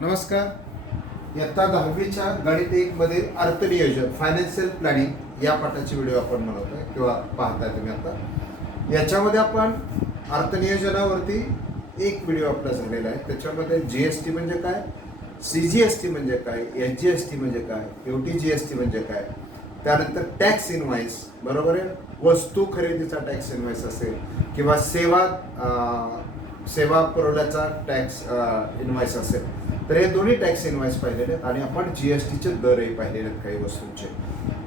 नमस्कार. इयत्ता 10वीच्या गणित 1 मधील अर्थनियोजन फायनान्शियल प्लॅनिंग या पाठाची व्हिडिओ आपण बनवतोय किंवा पाहताय तुम्ही आता. याच्यामध्ये आपण अर्थनियोजनावरती एक व्हिडिओ आपला झालेला आहे. त्याच्यामध्ये जीएसटी म्हणजे काय, सीजीएसटी म्हणजे काय, एचजीएसटी म्हणजे काय, यूटीजीएसटी म्हणजे काय, त्यानंतर टॅक्स इनवाईस, बरोबर आहे, वस्तू खरेदीचा टॅक्स इनवाईस असेल किंवा सेवा पुरवल्याचा टॅक्स इनवाईस असेल, तर हे दोन्ही टॅक्स इनवाईस पाहिलेले आहेत आणि आपण जीएसटीचे दरही पाहिलेले आहेत काही वस्तूंचे.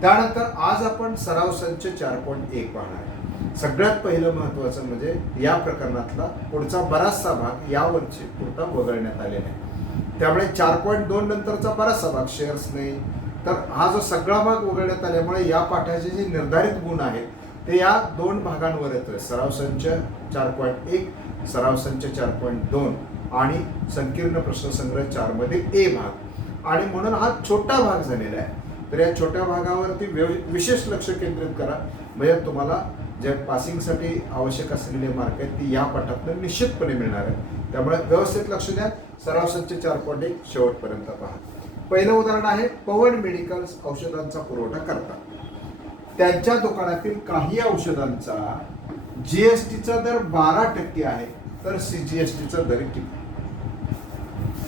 त्यानंतर आज आपण सराव संच 4.1 पाहणार आहे. सगळ्यात पहिलं महत्त्वाचं म्हणजे या प्रकरणातला पुढचा बराचसा भाग यावरची पुरता वगळण्यात आलेला आहे. त्यामुळे 4.2 नंतरचा बराचसा भाग शेअर्स नाही, तर हा जो सगळा भाग वगळण्यात आल्यामुळे या पाठाचे जे निर्धारित गुण आहेत ते या दोन भागांवर येतोय. सराव संच 4.1, सराव संच 4.2 आणि संकीर्ण प्रश्नसंग्रह 4 मध्ये ए भाग. आणि म्हणून हा छोटा भाग झालेला आहे. तर या छोट्या भागावरती विशेष लक्ष केंद्रित करा, म्हणजे तुम्हाला जे पासिंगसाठी आवश्यक असलेले मार्क आहेत ती या पाठातून निश्चितपणे मिळणार आहे. त्यामुळे व्यवस्थित लक्ष द्या. सराव संच 4.1 शेवटपर्यंत पहा. पहिलं उदाहरण आहे, पवन मेडिकल्स औषधांचा पुरवठा करतात. त्यांच्या दुकानातील काही औषधांचा जीएसटीचा दर 12% आहे, तर सीजीएसटीचा दर किती?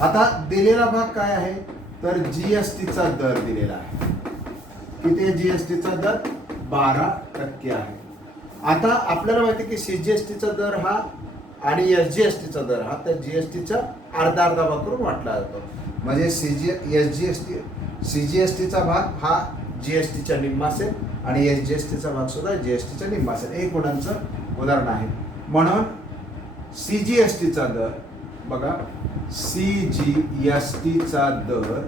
आता दिलेला भाग काय आहे, तर जीएसटीचा दर दिलेला आहे. किती आहे जीएसटीचा दर? 12% आहे. आता आपल्याला माहिती की सीजीएसटीचा दर हा आणि एसजीएसटीचा दर हा त्या जीएसटीचा अर्धा भाग करून वाटला जातो. म्हणजे सीजीएसटीचा भाग हा जीएसटीच्या निम्मा असेल आणि एसजीएसटीचा भाग सुद्धा जीएसटीच्या निम्मा असेल. एक गुणांचं उदाहरण आहे. म्हणून सीजीएसटीचा दर बघा, सीजीएसटीचा दर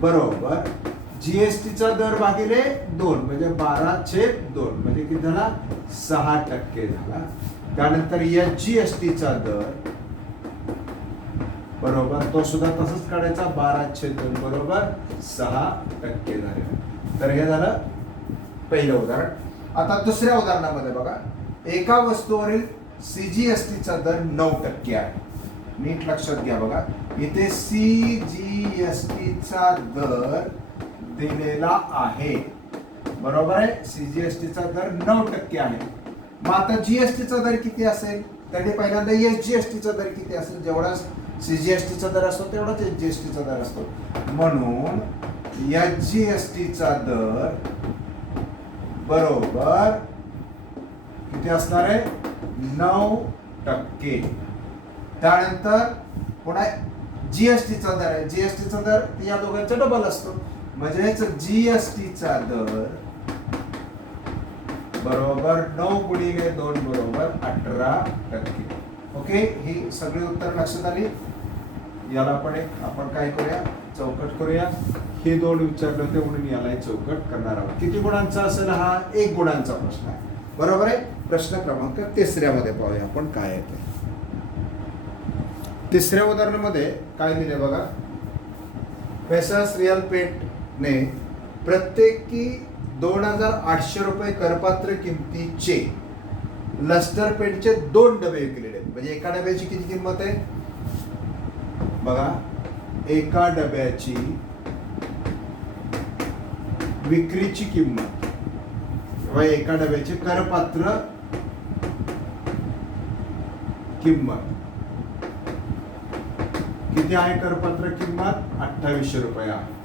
बरोबर जीएसटीचा दर भागिले 2 म्हणजे 12/2 म्हणजे किती झाला? 6% झाला. त्यानंतर एसजीएसटीचा दर बरोबर तो सुद्धा तसंच काढायचा, 12/2 बरोबर 6% झाले. तर हे झालं पहिलं उदाहरण. आता दुसऱ्या उदाहरणामध्ये बघा, एका वस्तूवरील सीजीएसटीचा दर 9% आहे. नीट लक्षात घ्या बघा, इथे सीजीएसटीचा दर दिलेला आहे, बरोबर आहे. सीजीएसटीचा दर 9% आहे. मग आता जीएसटीचा दर किती असेल? त्याने पहिल्यांदा एसजीएसटीचा दर किती असेल? जेवढा सीजीएसटीचा दर असतो तेवढाच एसजीएसटीचा दर असतो. म्हणून एसजीएसटीचा दर बरोबर किती असणार आहे? 9%. त्यानंतर पुन्हा जीएसटीचा दर आहे. जीएसटीचा दर या दोघांचा डबल असतो, म्हणजेच जीएसटीचा दर बरोबर 9 गुणिले 2 बरोबर 18%. ओके, ही सगळी उत्तर लक्षात आली. याला आपण काय करूया, चौकट करूया. हे दोन विचारले होते म्हणून याला चौकट करणार आहोत. किती गुणांचा असेल? हा 1 गुणांचा प्रश्न आहे, बरोबर आहे. प्रश्न क्रमांक 3 मध्ये पाहूया आपण काय आहे ते. तिसऱ्या उदाहरणामध्ये काय दिले बघा, पेसास रिअल पेंटने प्रत्येकी 2800 रुपये करपात्र किमतीचे लस्टर पेंटचे 2 डबे विकलेले आहेत. म्हणजे एका डब्याची किती किंमत आहे बघा, एका डब्याची विक्रीची किंमत किंवा एका डब्याची करपात्र किंमत किती आहे? करपात्र किंमत 2800 रुपये आहे.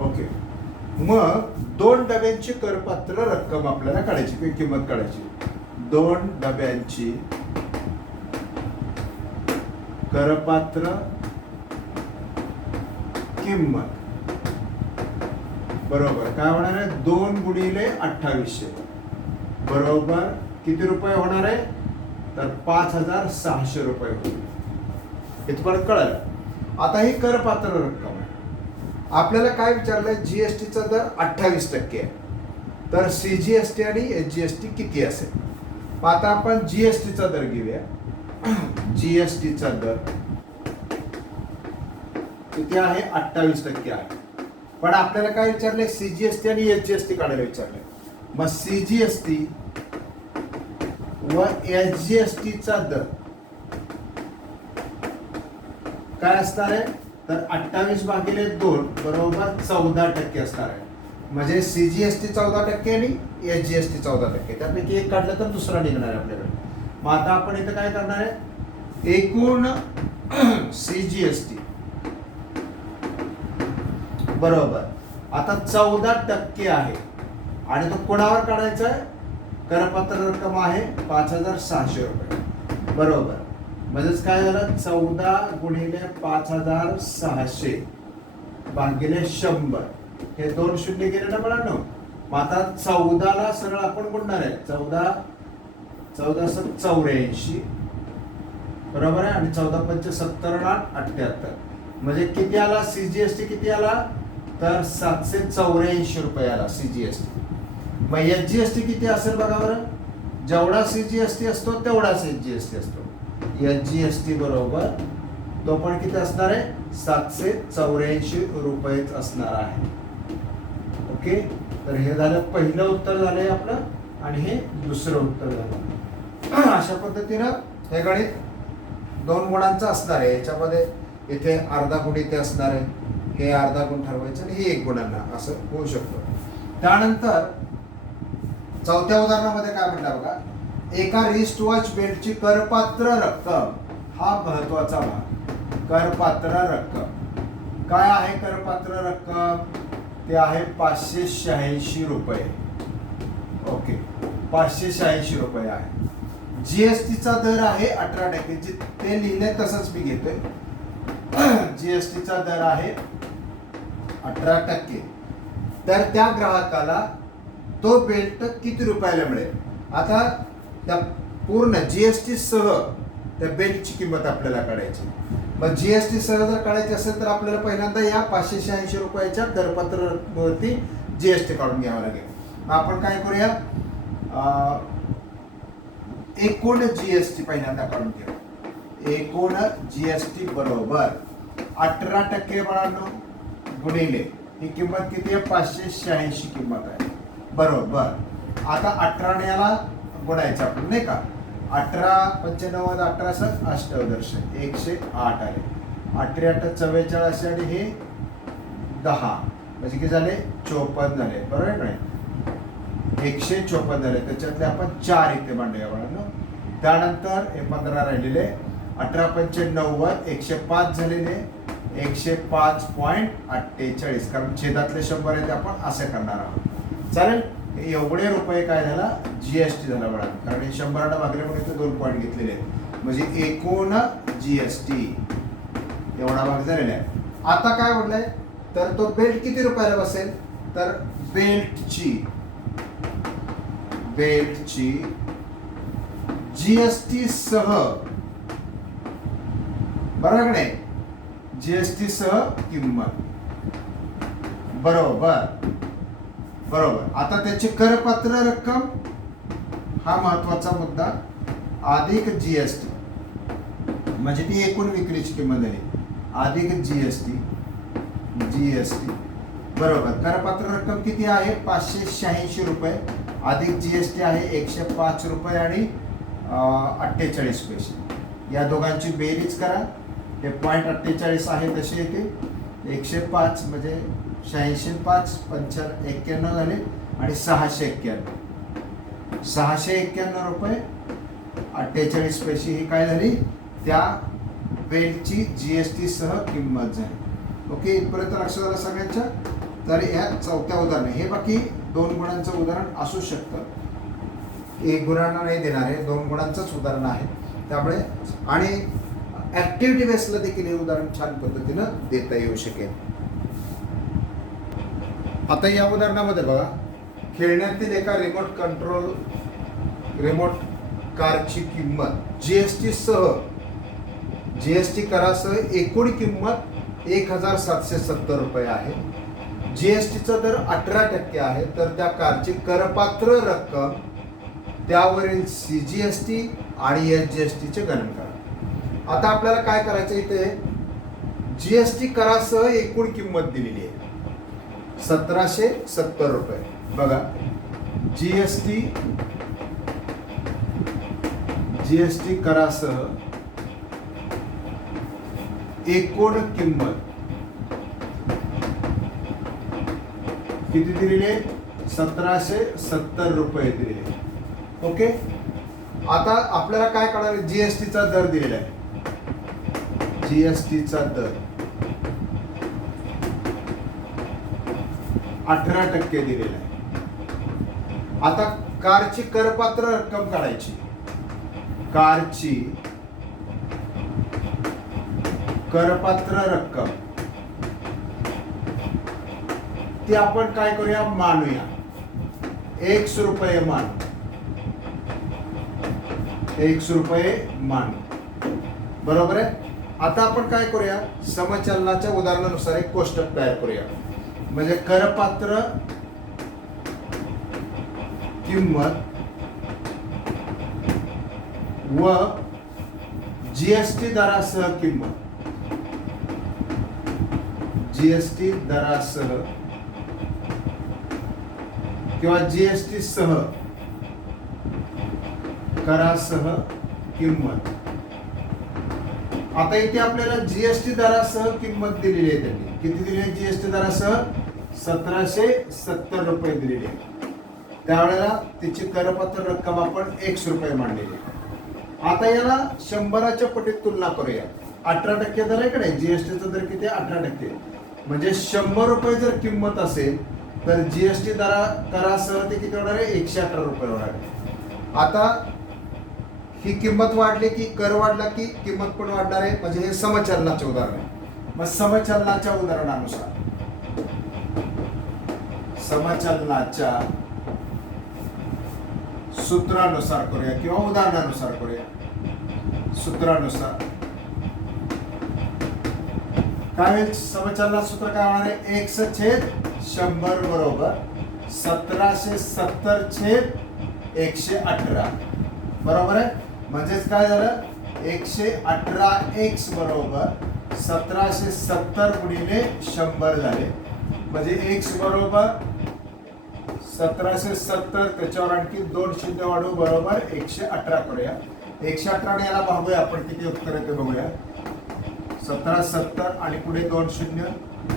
ओके, मग 2 डब्यांची करपात्र रक्कम आपल्याला काढायची किंवा किंमत काढायची. 2 डब्यांची करपात्र किंमत बरोबर काय होणार आहे? 2 गुणिले 2800 बरोबर किती रुपये होणार आहे? तर 5600 रुपये होईल. इथपर्यंत कळलं. आता ही करपात्र रक्कम आहे. आपल्याला काय विचारलंय? जीएसटीचा दर 28% आहे, तर सीजीएसटी आणि एचजीएसटी किती असेल? आता आपण जीएसटीचा दर घेऊया. जीएसटीचा दर किती आहे? 28% आहे. पण आपल्याला काय विचारलंय? सीजीएसटी आणि एचजीएसटी काढायला विचारलंय. मग सीजीएसटी व एचजीएसटीचा दर काय असणार आहे तर 28/2 बरोबर 14% असणार आहे. म्हणजे सीजीएसटी 14% आणि एसजीएसटी 14%. त्यापैकी एक काढलं तर दुसरा निघणार आहे आपल्याकडे. मग आता आपण इथं काय करणार आहे एकूण सीजीएसटी बरोबर आता 14% आहे आणि तो कोणावर काढायचा आहे करपात्र रक्कम आहे 5,600 रुपये बरोबर. म्हणजेच काय झालं 14 गुणिले 5,600 भागिले 100 हे 2 शून्य गेले ना मुलांनो. मग आता 14ला सरळ आपण गुणणार आहे 14 84 बरोबर आहे आणि 14 5 70 78 म्हणजे किती आला सीजीएसटी किती आला तर 784 रुपये आला सीजीएसटी. मग एसजीएसटी किती असेल बघा बरं. जेवढा सीजीएसटी असतो तेवढाच एसजीएसटी असतो. एसजीएसटी बरोबर तो पण किती असणार आहे 784 रुपयेच असणार आहे. ओके तर हे झालं पहिलं उत्तर झालंय आपलं आणि हे दुसरं उत्तर झालं. अशा पद्धतीनं हे गणित 2 गुणांचं असणार आहे. याच्यामध्ये इथे अर्धा गुण इथे असणार आहे. हे अर्धा गुण ठरवायचं आणि हे 1 गुणांना असं होऊ शकतं. त्यानंतर चौथ्या उदाहरणामध्ये काय म्हटलं बघा एका रिस्ट वॉच बेल्टची करपात्र रक्कम हा महत्वाचा भाग. करपात्र रक्कम काय आहे करपात्र रक्कम ते आहे 586 रुपये. ओके 586 रुपये आहे. जीएसटीचा दर आहे 18%. ते लिहिले तसंच मी घेतोय. जीएसटीचा दर आहे 18%. तर त्या ग्राहकाला तो बेल्ट किती रुपयाला मिळेल. आता त्या पूर्ण जीएसटी सह त्या बेल्टची किंमत आपल्याला काढायची. मग जीएसटी सह जर काढायची असेल तर आपल्याला पहिल्यांदा या 586 रुपयाच्या करपत्रावरती जीएसटी काढून घ्यावा लागेल. आपण काय करूया एकूण जीएसटी पहिल्यांदा काढून घेऊ. एकूण जीएसटी बरोबर 18% बाळांनो गुणिले ही किंमत किती आहे 586 किंमत आहे बरोबर. आता 18 ने याला गुणायचं आपण नाही का. 18 95 18 अष्टदर्श 108 आले. 8 44 आणि हे 10 म्हणजे किती झाले 54 झाले बरोबर नाही 154 झाले. त्याच्यातले आपण 4 इथे मांडूया बाळांनो. त्यानंतर हे 15 राहिलेले 18 5 90 105 झालेले 105.48 कारण छेदातले 100 आहे ते आपण असं करणार आहोत. चालेल एवढे रुपये काय झाला जीएसटी झाला बघा कारण 100 भागले म्हणून इथे 2 पॉईंट घेतलेले आहेत म्हणजे एकूण जीएसटी एवढा भाग झालेला आहे. आता काय म्हटलंय तर तो बेल्ट किती रुपयाला बसेल तर बेल्टची जीएसटी सह बरोबर नाही जीएसटी सह किंमत बरोबर. आता त्याची करपात्र रक्कम हा महत्वाचा मुद्दा अधिक जीएसटी म्हणजे ती एकूण विक्रीची किंमत झाली अधिक जीएसटी बरोबर. करपात्र रक्कम किती आहे 586 रुपये अधिक जीएसटी आहे 105 रुपये आणि 48 पैसे. या दोघांची बेरीज करा. हे 0.48 आहे तसे येते 105 म्हणजे 86 5 91 झाले आणि 691 रुपये 48 पैसे ही काय झाली त्या बेल्टची जीएसटी सह किंमत झाली. ओके इथपर्यंत लक्षात आलं सगळ्यांच्या. तर या चौथ्या उदाहरण हे बाकी 2 गुणांचं उदाहरण असू शकतं. 1 गुणांना नाही देणार आहे 2 गुणांचंच उदाहरण आहे त्यामुळे आणि ऍक्टिव्हिटी बेसला देखील हे उदाहरण छान पद्धतीनं देता येऊ शकेल. आता या उदाहरणामध्ये बघा खेळण्यातील एका रिमोट कारची किंमत जीएसटी करासह एकूण किंमत 1,770 रुपये आहे. जीएसटीचा दर 18% आहे तर त्या कारची करपात्र रक्कम त्यावरील सीजीएसटी आणि एसजीएसटीचे गणन करा. आता आपल्याला काय करायचं इथे जीएसटी करासह एकूण किंमत दिलेली आहे 1,770 रुपये. बघा जीएसटी करासह एकूण किंमत किती दिलेली आहे? 1770 रुपये दिलेले. ओके, आता आपल्याला काय कळालं? जीएसटीचा दर दिलेला आहे. जीएसटीचा दर 18% दिलेला आहे. आता कारची करपात्र रक्कम काढायची. कारची करपात्र रक्कम ती आपण काय करूया? मानूया. 100 रुपये मान. 100 रुपये मान. बरोबर आहे. आता आपण काय करूया? समचलनाच्या उदाहरणानुसार एक कोष्टक तयार करूया. म्हणजे करपात्र किंमत व जीएसटी दरासह किंमत. जीएसटी दरासह किंवा जीएसटी सह करासह किंमत. आता इथे आपल्याला जीएसटी दरासह किंमत दिलेली आहे. त्यांनी किती दिली आहे? जीएसटी दरासह 1770 रुपये दिलेली आहे. त्यावेळेला तिची करपात्र रक्कम आपण 100 रुपये मांडलेली आहे. आता याला 100च्या पटीत तुलना करूया. 18% दर आहे का नाही? जीएसटीचा दर किती आहे? 18%. म्हणजे 100 रुपये जर किंमत असेल तर जीएसटी करासह ते किती होणार आहे? 118 रुपये होणार आहे. आता ही किंमत वाढली की कर वाढला की किंमत पण वाढणार आहे. म्हणजे हे समचलनाचे उदाहरण आहे. मग समचलनाच्या उदाहरणानुसार समचलनाच्या सूत्रानुसार करूया किंवा उदाहरणानुसार करूया. सूत्रानुसार काय होईल? समचलनाचं सूत्र काय होणार आहे? 1/100 बरोबर 1770/118 बरोबर आहे. म्हणजेच काय झालं? 118x बरोबर 1770 गुणिले 100 झाले. म्हणजे x बरोबर 1770, त्याच्यावर आणखी 2 शून्य वाढू बरोबर 118 करूया. 118 ने याला भागूया आपण. किती उत्तर येते बघूया. 1770 आणि पुढे 2 शून्य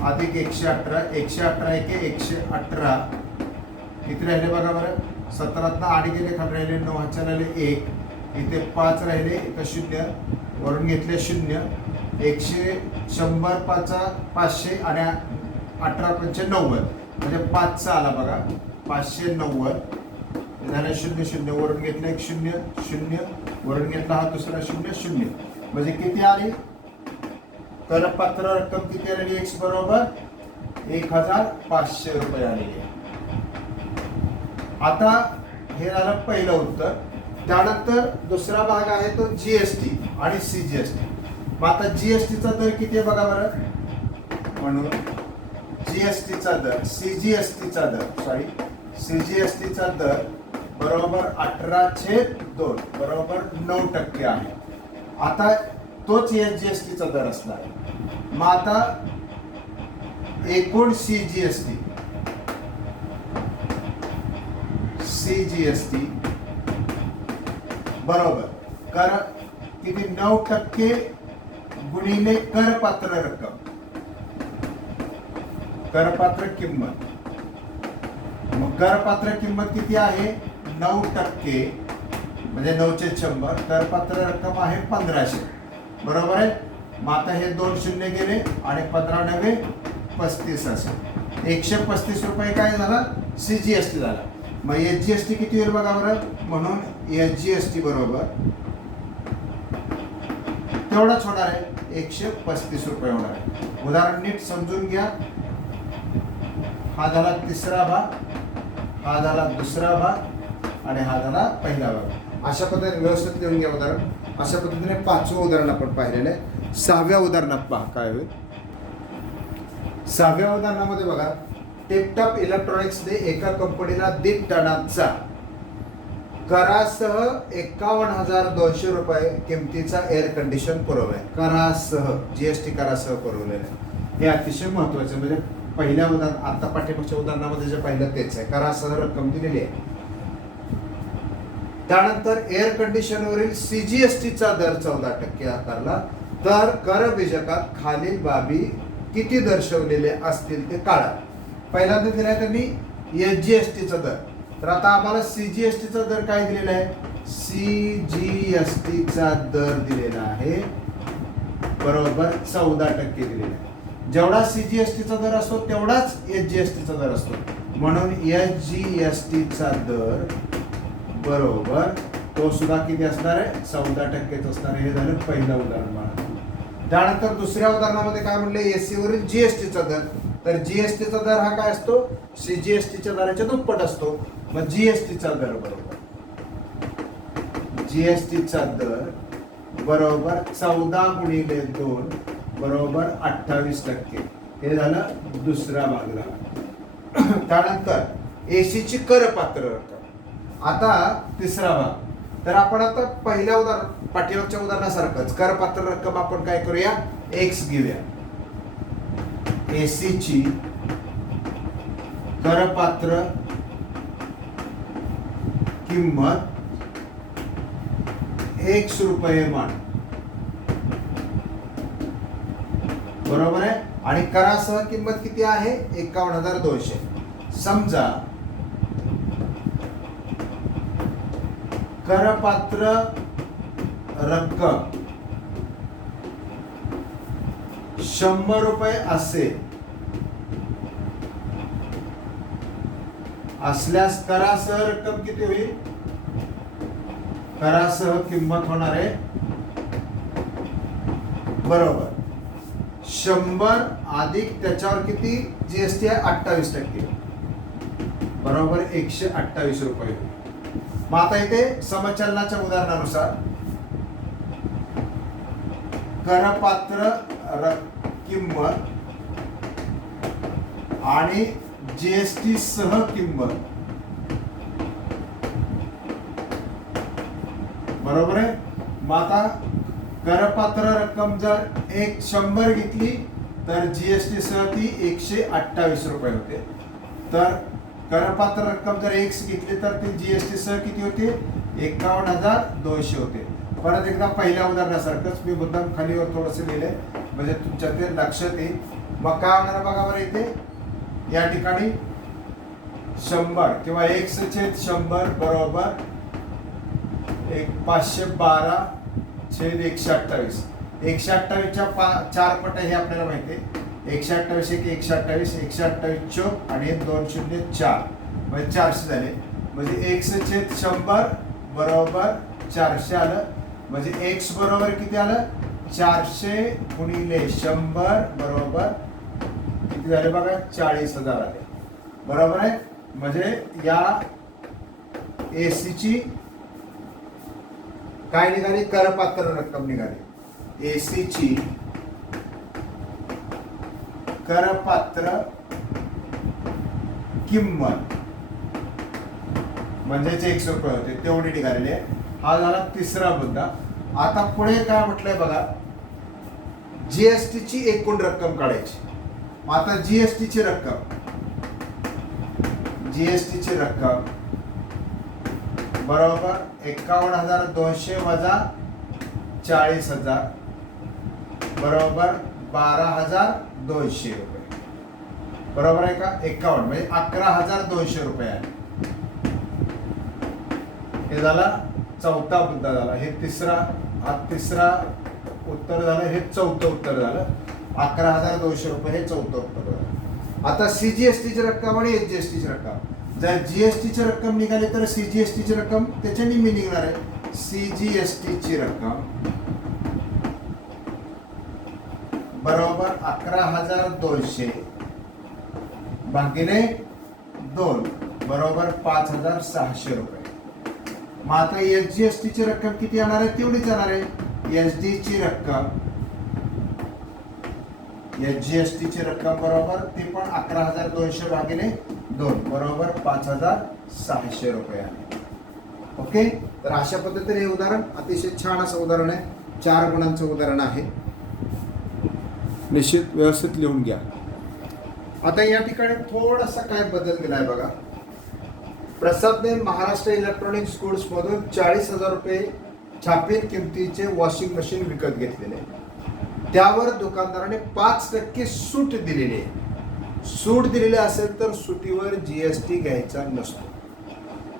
अधिक 118. 118 एके 118. किती राहिले बघा बरं? 17 8 गेले, खाली राहिले 9 हातच्या राहिले 1. इथे 5 राहिले, 1 शून्य वरून घेतले 0. 100 500 आणि 18 पंचे 90 म्हणजे 5चा आला बघा. 590 झाले 0 0 वरून घेतलं 1 0 0 वरून घेतला हा दुसरा 0 0. म्हणजे किती आली करपात्र रक्कम? किती आलेली? x बरोबर 1500 रुपये आलेली आहे. आता हे झालं पहिलं उत्तर. त्यानंतर दुसरा भाग आहे तो जीएसटी आणि सीजीएसटी. मग आता जीएसटीचा दर किती आहे बघा बरं. म्हणून जीएसटीचा दर सीजीएसटीचा दर बरोबर 18/2 बरोबर 9% आहे. आता तोच जीएसटीचा दर असणार आहे. मग आता एकूण सीजीएसटी बरोबर कर किती? 9% गुणिले करपात्र रक्कम. करपात्र किंमत. मग करपात्र किंमत किती आहे? 9% म्हणजे 9/100. करपात्र रक्कम आहे 1500 बरोबर आहे. मग आता हे 2 शून्य गेले आणि 15 × 35 असेल. 135 रुपये काय झाला? सीजीएसटी झाला. मग एसजीएसटी किती होईल बघा बरं. म्हणून एसजीएसटी बरोबर तेवढाच होणार आहे. 135 रुपये होणार आहे. उदाहरण नीट समजून घ्या. हा झाला तिसरा भाग, हा झाला दुसरा भाग आणि हा झाला पहिला भाग. अशा पद्धतीने व्यवस्थित लिहून घ्या उदाहरण. अशा पद्धतीने 5वं उदाहरण आपण पाहिलेलं आहे. 6व्या उदाहरणात पहा काय होईल. 6व्या उदाहरणामध्ये बघा. टिपटॉप इलेक्ट्रॉनिक्सने एका कंपनीला 1.5 टनाचा करासह 51,200 रुपये किमतीचा एअर कंडिशन पुरवलाय. करासह जीएसटी करासह पुरवलेला आहे. हे अतिशय महत्वाचं. म्हणजे पहिल्या उदाहरण आता पाठ्यपुस्तकाच्या उदाहरणामध्ये जे पाहिलं तेच आहे. करासह रक्कम दिलेली आहे. त्यानंतर एअर कंडिशनवरील सीजीएसटीचा दर 14% आकारला. तर कर बीजकात खालील बाबी किती दर्शवलेले असतील ते काढा. पहिल्यांदा दिलाय त्यांनी एसजीएसटीचा दर. तर आता आम्हाला सीजीएसटीचा दर काय दिलेला आहे? सीजीएसटीचा दर दिलेला आहे बरोबर 14% दिलेला आहे. जेवढा सीजीएसटीचा दर असतो तेवढाच एसजीएसटीचा दर असतो. म्हणून एसजीएसटीचा दर बरोबर तो सुद्धा किती असणार आहे? 14% असणार आहे. हे झालं पहिलं उदाहरण बाळा. त्यानंतर दुसऱ्या उदाहरणामध्ये काय म्हणले? एसी वरील जीएसटीचा दर. तर जीएसटीचा दर हा काय असतो? सीजीएसटीच्या दराच्या दुप्पट असतो. मग जीएसटीचा दर बरोबर जीएसटीचा दर बरोबर 14 गुणिले 2 बरोबर 28%. हे झालं दुसरा भाग झाला. त्यानंतर एसीची करपात्र रक्कम. आता तिसरा भाग. तर आपण आता पहिल्या उदाहरण पाठीमागच्या उदाहरणासारखंच करपात्र रक्कम आपण काय करूया? एक्स घेऊया. एसीची करपात्र किंमत ₹1 मान बरोबर आहे. आणि करासह किंमत किती आहे? 51,200. समजा करपात्र रक्कम ₹100 असेल असल्यास करासह रक्कम किती होईल? करासह किंमत होणार आहे बरोबर 100 अधिक त्याच्यावर किती जीएसटी आहे? 28%. बरोबर 128 रुपये. मग आता इथे समचलनाच्या उदाहरणानुसार करपात्र किंमत आणि जीएसटी सह किंमत बरोबर आहे. मग आता करपात्र रक्कम जर 100 घेतली तर जीएसटी सह ती 128 रुपये होते. तर करपात्र रक्कम जर एक्स घेतली तर ती जीएसटी सह किती होते? 51,200 होते. परत एकदा पहिल्या उदाहरणासारखंच मी मुद्दाम खालीवर थोडंसं लिहिलंय म्हणजे तुमच्या ते लक्षात येईल. मग काय होणार बघा बरं. इथे या ठिकाणी 100 किंवा 100/100 बरोबर 512/128. 128च्या 4 पट हे आपल्याला माहिती आहे. 128 1 128 128 चोक आणि 2 0 4 म्हणजे 400 झाले. म्हणजे 100/100 बरोबर 400 आलं. म्हणजे x बरोबर किती आलं? 400 गुणिले 100 बरोबर किती झाले बघा? 40,000 आले बरोबर आहे. म्हणजे या एसीची काय निघाली? करपात्र रक्कम निघाली. एसीची करपात्र किंमत म्हणजेच ₹100 होते तेवढी निघालेली आहे. हा झाला तिसरा मुद्दा. आता पुढे काय म्हटलंय बघा? जीएसटीची एकूण रक्कम काढायची. आता जीएसटीची रक्कम बरोबर 51,200 वजा 40,000 बरोबर 12,200 रुपये बरोबर आहे का? 51 म्हणजे 11,200 रुपये आहे. हे झाला चौथा मुद्दा झाला. हे तिसरा उत्तर झालं. हे चौथं उत्तर झालं. 11,200 रुपये हे चौथं उत्तर झालं. आता सीजीएसटीची रक्कम आणि एसजीएसटीची रक्कम. जर जीएसटीची रक्कम निघाली तर सीजीएसटीची रक्कम त्याच्या निम्मी निघणार आहे. सीजीएसटीची रक्कम बरोबर 11,200 भागिले 2 बरोबर 5,600 रुपये. मग आता एसजीएसटीची रक्कम किती येणार आहे? तेवढीच येणार आहे. एसजीएसटीची रक्कम बरोबर ती पण 11,200 भागिले 2 बरोबर 5,600 रुपये आहे. ओके. तर अशा पद्धतीने हे उदाहरण अतिशय छान असं उदाहरण आहे. 4 गुणांचं उदाहरण आहे. निश्चित व्यवस्थित लिहून घ्या. आता या ठिकाणी थोडासा काय बदल दिलाय बघा. प्रसादने महाराष्ट्र इलेक्ट्रॉनिक्स गुड्स मधून 40,000 रुपये छापील किमतीचे वॉशिंग मशीन विकत घेतलेले. त्यावर दुकानदाराने 5% सूट दिलेली आहे. सूट दिलेली असेल तर सुटीवर जीएसटी घ्यायचा नसतो.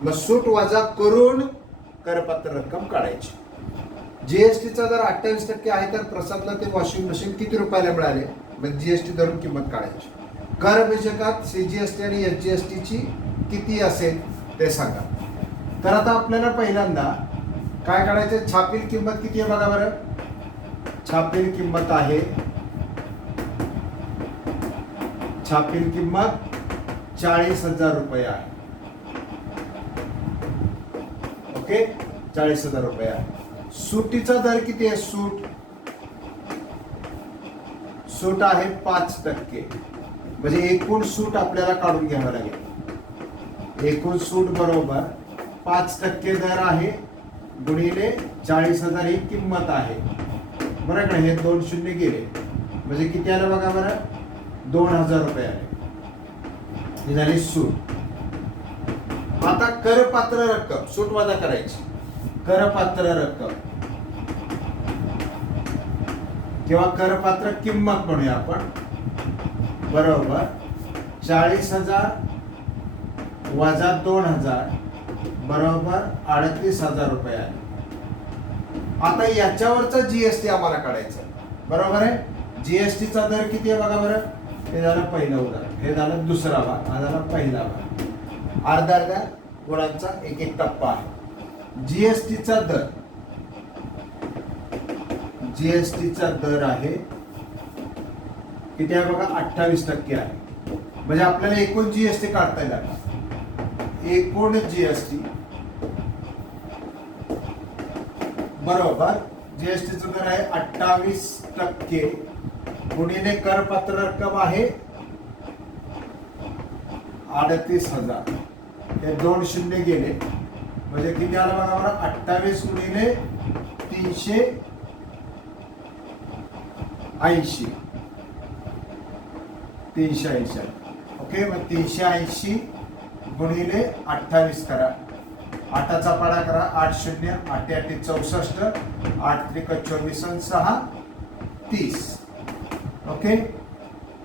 मग सूट वजा करून करपात्र रक्कम काढायची. जीएसटीचा जर 28% आहे तर प्रसादला ते वॉशिंग मशीन किती रुपयाला मिळाले, मग जीएसटी धरून किंमत काढायची. कर बीजकात सीजीएसटी आणि एसजीएसटीची किती असेल ते सांगा. तर आता आपल्याला पहिल्यांदा काय काढायचं, छापील किंमत किती आहे बघा बरं. छापील किंमत आहे, छापील किंमत 40,000 रुपये आहे. ओके, 40,000 रुपये आहे. सुटीचा दर किती आहे, सूट आहे 5%. म्हणजे एकूण सूट आपल्याला काढून घ्यावं लागेल. एकूण सूट बरोबर 5% दर आहे गुणिले 40,000 ही किंमत आहे. बरं का, हे 2 शून्य गेले म्हणजे किती आलं बघा बरं, 2,000 रुपये आले. ही झाली सूट. आता करपात्र रक्कम, सूट वजा करायची. करपात्र रक्कम किंवा करपात्र किंमत म्हणूया आपण, बरोबर 40,000 वजा 2,000 बरोबर 38,000 रुपये आले. आता याच्यावरचा जीएसटी आम्हाला काढायचा, बरोबर आहे. जीएसटीचा दर किती आहे बघा बरं. हे झालं पहिलं उदाहरण, हे झालं दुसरा भाग, हा झाला पहिला भाग. अर्धा अर्धा गुणांचा एक एक टप्पा आहे. जीएसटीचा दर, जीएसटीचा दर आहे किती आहे बघा, 28% आहे. म्हणजे आपल्याला एकूण जीएसटी काढता येईल. एकूण जीएसटी बरोबर जीएसटीचा दर आहे 28% गुणिले करपात्र रक्कम आहे 38,000. हे 2 शून्य गेले म्हणजे किती आलं बघा बरं, 28 गुणिले 380. 380. ओके, मग 380 गुणिले 28 करा. 8चा पाडा करा, 8 शून्य 8 8 64, 8 त्रिक 24 आणि 6 30. ओके,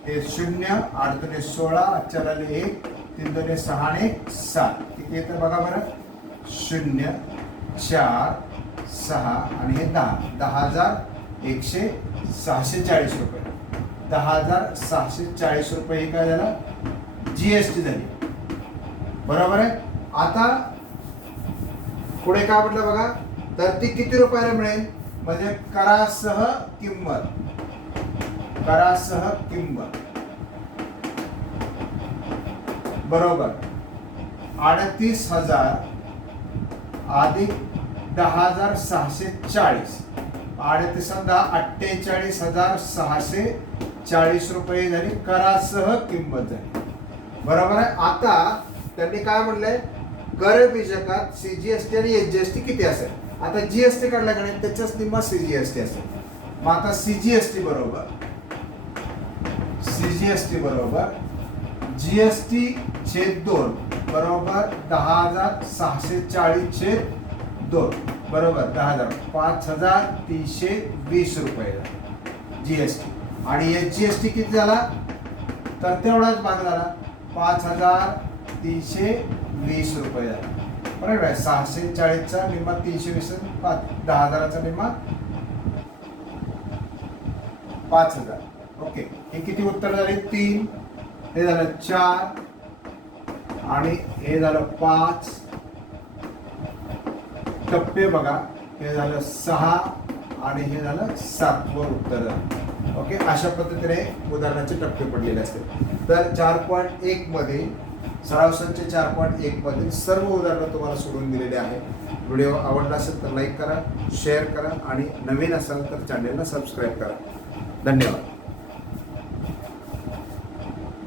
हे 0 8 दुने 16, 4 आले 1, 3 दुने 6 आणि 7. किती येतं बघा बरं, 0 4 6 आणि हे 10. 10,640 रुपये. 10,640 रुपये ही काय झालं, जीएसटी झाली. बरोबर आहे. आता पुढे काय म्हटलं बघा, तर ती किती रुपयाला मिळेल, म्हणजे करासह किंमत. करासह किंमत बरोबर 38,000 अधिक 10,640. 48,640 रुपये झाली करासह किंमत झाली. बरोबर आहे. आता त्यांनी काय म्हणलंय, कर बीजकात सीजीएसटी आणि एसजीएसटी किती असेल. आता जीएसटी काढला का नाही, त्याच्याच निम्मा सीजीएसटी असेल. मग आता सीजीएसटी बरोबर जीएसटी छेद 2 बरोबर 10,640 छेद 2 बरोबर 10,000. 5,320 रुपये जीएसटी. आणि एसजीएसटी किती झाला, तर तेवढाच भाग झाला, 5,320 रुपये झाला. बरोबर आहे. 640चा निम्मा 320, 10,000चा निम्मा 5,000. ओके, हे किती उत्तर झाले, 3, हे झालं 4 आणि हे झालं 5. टप्पे बघा, हे झालं 6 आणि हे झालं 7वं उत्तर झालं. ओके, अशा पद्धतीने उदाहरणाचे टप्पे पडलेले असते. तर 4.1 मध्ये सराव संच 4.1 मध्ये सर्व उदाहरणं तुम्हाला सोडून दिलेले आहे. व्हिडिओ आवडला असेल तर लाईक करा, शेअर करा आणि नवीन असाल तर चॅनेलला सबस्क्राईब करा. धन्यवाद.